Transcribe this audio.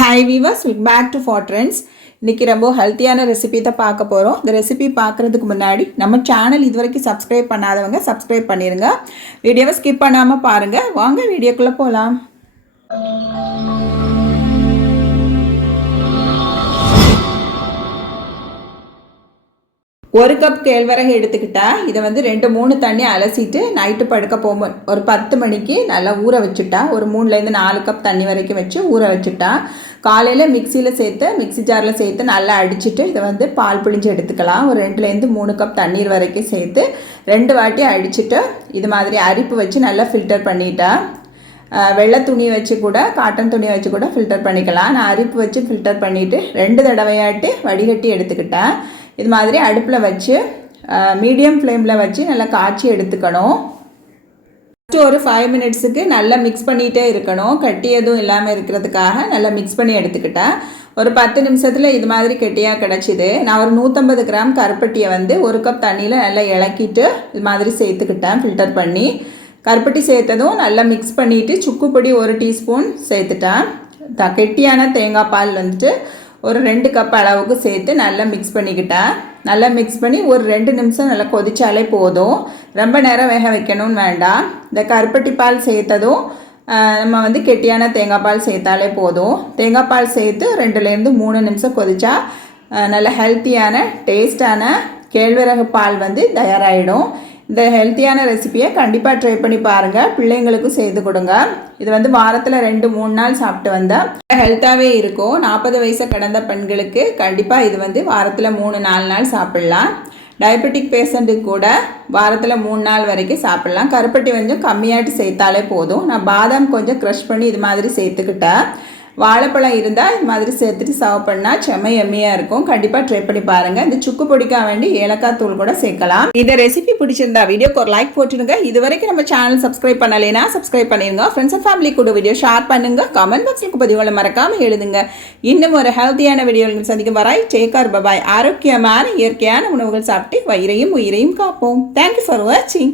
Hi viewers welcome back to for trends இன்றைக்கி ரொம்ப ஹெல்த்தியான ரெசிபி தான் பார்க்க போகிறோம் இந்த ரெசிபி பார்க்குறதுக்கு முன்னாடி நம்ம சேனல் இது வரைக்கும் சப்ஸ்கிரைப் பண்ணாதவங்க சப்ஸ்கிரைப் பண்ணிடுங்க வீடியோவை ஸ்கிப் பண்ணாமல் பாருங்கள் வாங்க வீடியோக்குள்ளே போகலாம் ஒரு கப் கேழ்வரகு எடுத்துக்கிட்டால் இதை வந்து ரெண்டு மூணு தண்ணி அலசிட்டு நைட்டு படுக்க போகும்போது ஒரு பத்து மணிக்கு நல்லா ஊற வச்சுட்டா ஒரு மூணுலேருந்து நாலு கப் தண்ணி வரைக்கும் வச்சு ஊற வச்சுட்டா காலையில் மிக்சியில் சேர்த்து மிக்ஸி ஜாரில் சேர்த்து நல்லா அடிச்சுட்டு இதை வந்து பால் பிழிஞ்சு எடுத்துக்கலாம். ஒரு ரெண்டுலேருந்து மூணு கப் தண்ணீர் வரைக்கும் சேர்த்து ரெண்டு வாட்டி அடிச்சுட்டு இது மாதிரி அரிப்பு வச்சு நல்லா ஃபில்டர் பண்ணிட்டா வெள்ளை துணி வச்சு கூட காட்டன் துணி வச்சு கூட ஃபில்டர் பண்ணிக்கலாம். நான் அரிப்பு வச்சு ஃபில்டர் பண்ணிவிட்டு ரெண்டு தடவையாட்டு வடிகட்டி எடுத்துக்கிட்டேன். இது மாதிரி அடுப்பில் வச்சு மீடியம் ஃப்ளேமில் வச்சு நல்லா காய்ச்சி எடுத்துக்கணும். ஃபஸ்ட்டு ஒரு ஃபைவ் மினிட்ஸுக்கு நல்லா மிக்ஸ் பண்ணிகிட்டே இருக்கணும். கட்டி எதுவும் இல்லாமல் இருக்கிறதுக்காக நல்லா மிக்ஸ் பண்ணி எடுத்துக்கிட்டேன். ஒரு பத்து நிமிஷத்தில் இது மாதிரி கெட்டியாக கிடச்சிது. நான் ஒரு நூற்றம்பது கிராம் கருப்பட்டியை வந்து ஒரு கப் தண்ணியில் நல்லா இலக்கிட்டு இது மாதிரி சேர்த்துக்கிட்டேன் ஃபில்டர் பண்ணி. கருப்பட்டி சேர்த்ததும் நல்லா மிக்ஸ் பண்ணிவிட்டு சுக்கு பொடி ஒரு டீஸ்பூன் சேர்த்துட்டேன். த கெட்டியான தேங்காய் பால் வந்துட்டு ஒரு ரெண்டு கப் அளவுக்கு சேர்த்து நல்லா மிக்ஸ் பண்ணிக்கிட்டேன் நல்லா மிக்ஸ் பண்ணி ஒரு ரெண்டு நிமிஷம் நல்லா கொதித்தாலே போதும். ரொம்ப நேரம் வேக வைக்கணும்னு வேண்டாம். இந்த கருப்பட்டி பால் சேர்த்ததும் நம்ம வந்து கெட்டியான தேங்காய் பால் சேர்த்தாலே போதும். தேங்காய் பால் சேர்த்து ரெண்டுலேருந்து மூணு நிமிஷம் கொதிச்சா நல்ல ஹெல்த்தியான டேஸ்டான கேழ்வரகு பால் வந்து தயாராகிடும் இந்த ஹெல்த்தியான ரெசிபியை கண்டிப்பாக ட்ரை பண்ணி பாருங்கள் பிள்ளைங்களுக்கும் செய்து கொடுங்க. இது வந்து வாரத்தில் ரெண்டு மூணு நாள் சாப்பிட்டு வந்தால் ஹெல்த்தாகவே இருக்கும். நாற்பது வயசை கடந்த பெண்களுக்கு கண்டிப்பாக இது வந்து வாரத்தில் மூணு நாலு நாள் சாப்பிட்லாம். டயபெட்டிக் பேஷண்ட்டுக்கு கூட வாரத்தில் மூணு நாள் வரைக்கும் சாப்பிட்லாம். கருப்பட்டி கொஞ்சம் கம்மியாட்டு சேர்த்தாலே போதும். நான் பாதாம் கொஞ்சம் க்ரஷ் பண்ணி இது மாதிரி சேர்த்துக்கிட்டேன். வாழைப்பழம் இருந்தால் இது மாதிரி சேர்த்துட்டு சர்வ் பண்ணால் செம்ம எம்மியாக இருக்கும். கண்டிப்பாக ட்ரை பண்ணி பாருங்கள் இந்த சுக்கு பொடிக்காக வேண்டி ஏலக்காய் தூள் கூட சேர்க்கலாம். இந்த ரெசிபி பிடிச்சிருந்தா வீடியோக்கு ஒரு லைக் போட்டுருங்க இது வரைக்கும் நம்ம சேனல் சப்ஸ்கிரைப் பண்ணலைன்னா சப்ஸ்கிரைப் பண்ணிருங்க. ஃப்ரெண்ட்ஸ் அண்ட் ஃபேமிலி கூட வீடியோ ஷேர் பண்ணுங்க. கமெண்ட் பாக்ஸுக்கு பதிவுகளை மறக்காமல் எழுதுங்க. இன்னும் ஒரு ஹெல்த்தியான வீடியோவில் சந்திக்கும் வராய் டேக்கார் பபாய் ஆரோக்கியமான இயற்கையான உணவுகள் சாப்பிட்டு வயிறையும் உயிரையும் காப்போம். தேங்க்யூ ஃபார் வாட்சிங்